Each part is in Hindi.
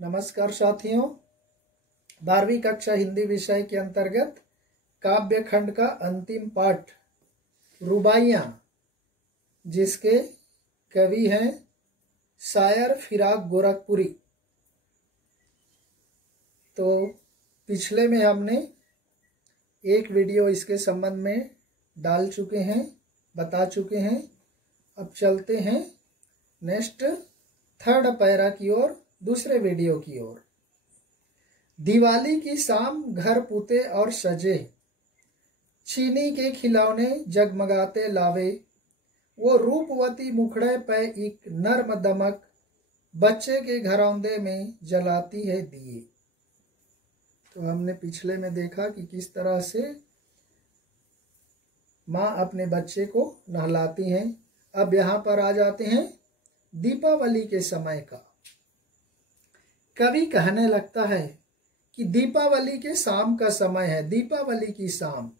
नमस्कार साथियों, 12वीं कक्षा हिंदी विषय के अंतर्गत काव्य खंड का अंतिम पाठ रुबाइयाँ, जिसके कवि हैं शायर फिराक गोरखपुरी। तो पिछले में हमने एक वीडियो इसके संबंध में डाल चुके हैं, बता चुके हैं। अब चलते हैं नेक्स्ट थर्ड पैरा की ओर, दूसरे वीडियो की ओर। दिवाली की शाम घर पुते और सजे, चीनी के खिलौने जगमगाते लावे, वो रूपवती मुखड़े पे एक नर्म दमक, बच्चे के घरौंदे में जलाती है दिए। तो हमने पिछले में देखा कि किस तरह से माँ अपने बच्चे को नहलाती हैं। अब यहाँ पर आ जाते हैं दीपावली के समय का। कवि कहने लगता है कि दीपावली के शाम का समय है। दीपावली की शाम,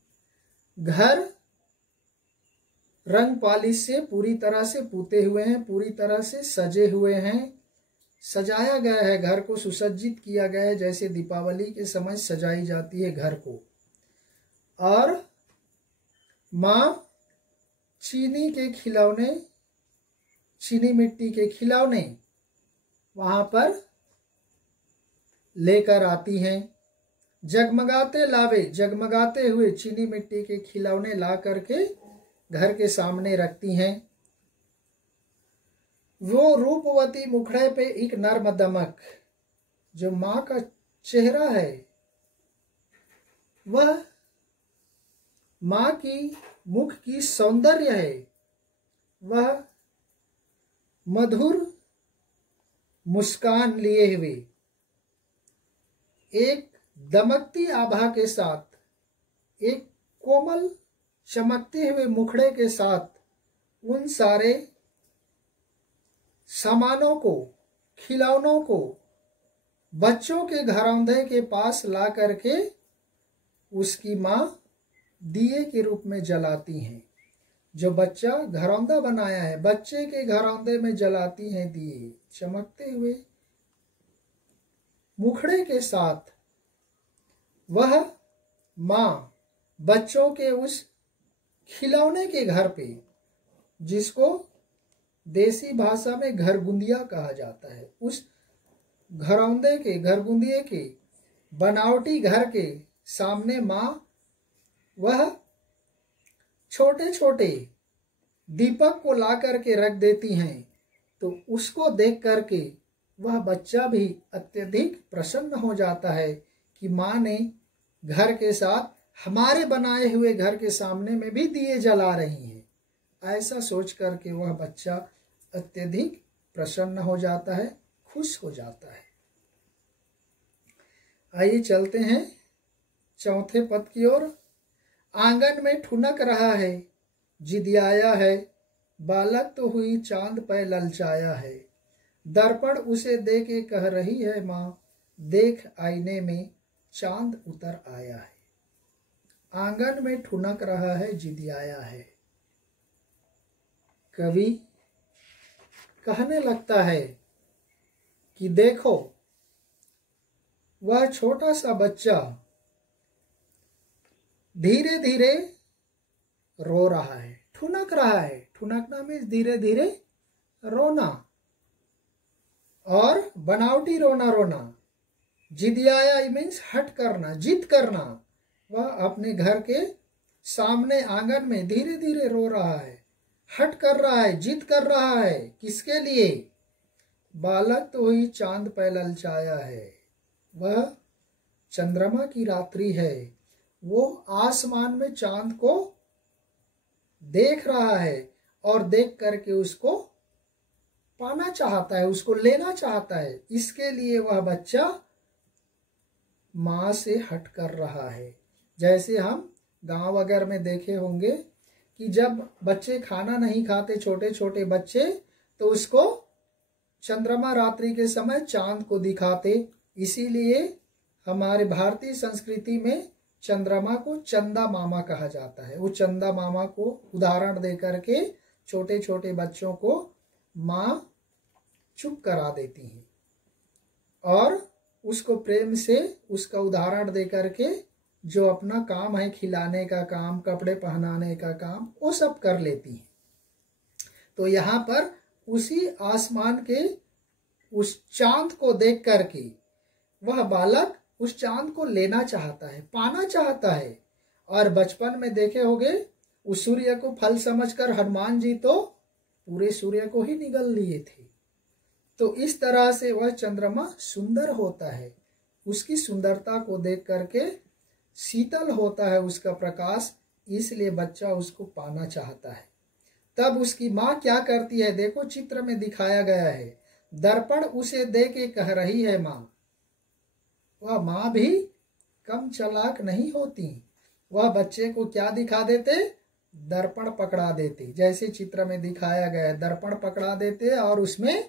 घर रंग पालिश से पूरी तरह से पुते हुए हैं, पूरी तरह से सजे हुए हैं, सजाया गया है, घर को सुसज्जित किया गया है जैसे दीपावली के समय सजाई जाती है घर को। और माँ चीनी के खिलौने, चीनी मिट्टी के खिलौने वहां पर लेकर आती हैं। जगमगाते लावे, जगमगाते हुए चीनी मिट्टी के खिलौने ला करके घर के सामने रखती हैं। वो रूपवती मुखड़े पे एक नर्म दमक, जो माँ का चेहरा है, वह माँ की मुख की सौंदर्य है, वह मधुर मुस्कान लिए हुए एक दमकती आभा के साथ, एक कोमल चमकते हुए मुखड़े के साथ उन सारे सामानों को, खिलौनों को बच्चों के घरौंदे के पास ला करके उसकी माँ दिए के रूप में जलाती हैं। जो बच्चा घरौंदा बनाया है, बच्चे के घरौंदे में जलाती हैं दिए, चमकते हुए मुखड़े के साथ। वह माँ बच्चों के उस खिलौने के घर पे, जिसको देसी भाषा में घरगुंदिया कहा जाता है, उस घरौंदे के, घरगुंदिये के बनावटी घर के सामने माँ वह छोटे छोटे दीपक को ला करके रख देती हैं। तो उसको देख करके वह बच्चा भी अत्यधिक प्रसन्न हो जाता है कि माँ ने घर के साथ हमारे बनाए हुए घर के सामने में भी दिए जला रही हैं। ऐसा सोच करके वह बच्चा अत्यधिक प्रसन्न हो जाता है, खुश हो जाता है। आइए चलते हैं चौथे पद की ओर। आंगन में ठुनक रहा है, जिदियाया है, बालक तो हुई चांद पे ललचाया है, दर्पण उसे दे के कह रही है माँ, देख आईने में चांद उतर आया है। आंगन में ठुनक रहा है, जिदियाया है। कवि कहने लगता है कि देखो, वह छोटा सा बच्चा धीरे धीरे रो रहा है, ठुनक रहा है। ठुनकना मीन्स धीरे धीरे रोना, और बनावटी रोना रोना। जिदियाया मीन्स हट करना, जिद करना। वह अपने घर के सामने आंगन में धीरे धीरे रो रहा है, हट कर रहा है, जिद कर रहा है। किसके लिए? बालक तो हुई चांद पे ललचाया है। वह चंद्रमा की रात्रि है, वो आसमान में चांद को देख रहा है और देख करके उसको पाना चाहता है, उसको लेना चाहता है। इसके लिए वह बच्चा माँ से हट कर रहा है। जैसे हम गांव वगैरह में देखे होंगे कि जब बच्चे खाना नहीं खाते, छोटे छोटे बच्चे, तो उसको चंद्रमा रात्रि के समय चांद को दिखाते। इसीलिए हमारे भारतीय संस्कृति में चंद्रमा को चंदा मामा कहा जाता है। वो चंदा मामा को उदाहरण दे करके छोटे छोटे बच्चों को माँ चुप करा देती हैं। और उसको प्रेम से उसका उदाहरण दे करके जो अपना काम है, खिलाने का काम, कपड़े पहनाने का काम, वो सब कर लेती है। तो यहाँ पर उसी आसमान के उस चांद को देख करके वह बालक उस चांद को लेना चाहता है, पाना चाहता है। और बचपन में देखे होंगे उस सूर्य को फल समझकर हनुमान जी तो पूरे सूर्य को ही निगल लिए थे। तो इस तरह से वह चंद्रमा सुंदर होता है, उसकी सुंदरता को देख करके शीतल होता है उसका प्रकाश, इसलिए बच्चा उसको पाना चाहता है। तब उसकी माँ क्या करती है, देखो चित्र में दिखाया गया है, दर्पण उसे दे के कह रही है माँ। वह माँ भी कम चालाक नहीं होती, वह बच्चे को क्या दिखा देते, दर्पण पकड़ा देते, जैसे चित्र में दिखाया गया है, दर्पण पकड़ा देते और उसमें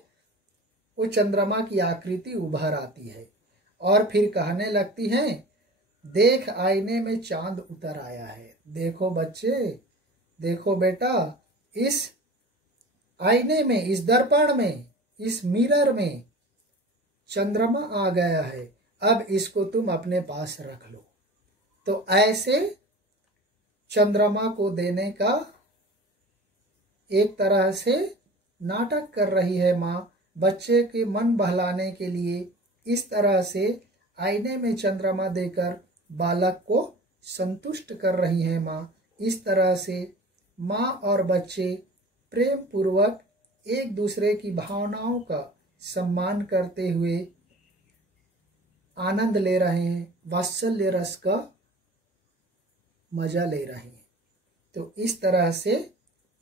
वो चंद्रमा की आकृति उभर आती है और फिर कहने लगती हैं, देख आईने में चांद उतर आया है। देखो बच्चे, देखो बेटा, इस आईने में, इस दर्पण में, इस मिरर में चंद्रमा आ गया है, अब इसको तुम अपने पास रख लो। तो ऐसे चंद्रमा को देने का एक तरह से नाटक कर रही है माँ, बच्चे के मन बहलाने के लिए इस तरह से आईने में चंद्रमा देकर बालक को संतुष्ट कर रही है माँ। इस तरह से माँ और बच्चे प्रेम पूर्वक एक दूसरे की भावनाओं का सम्मान करते हुए आनंद ले रहे हैं, वात्सल्य रस का मजा ले रहे हैं। तो इस तरह से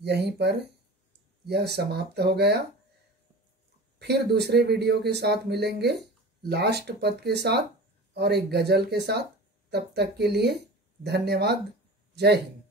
यहीं पर यह समाप्त हो गया। फिर दूसरे वीडियो के साथ मिलेंगे, लास्ट पद के साथ और एक गजल के साथ। तब तक के लिए धन्यवाद। जय हिंद।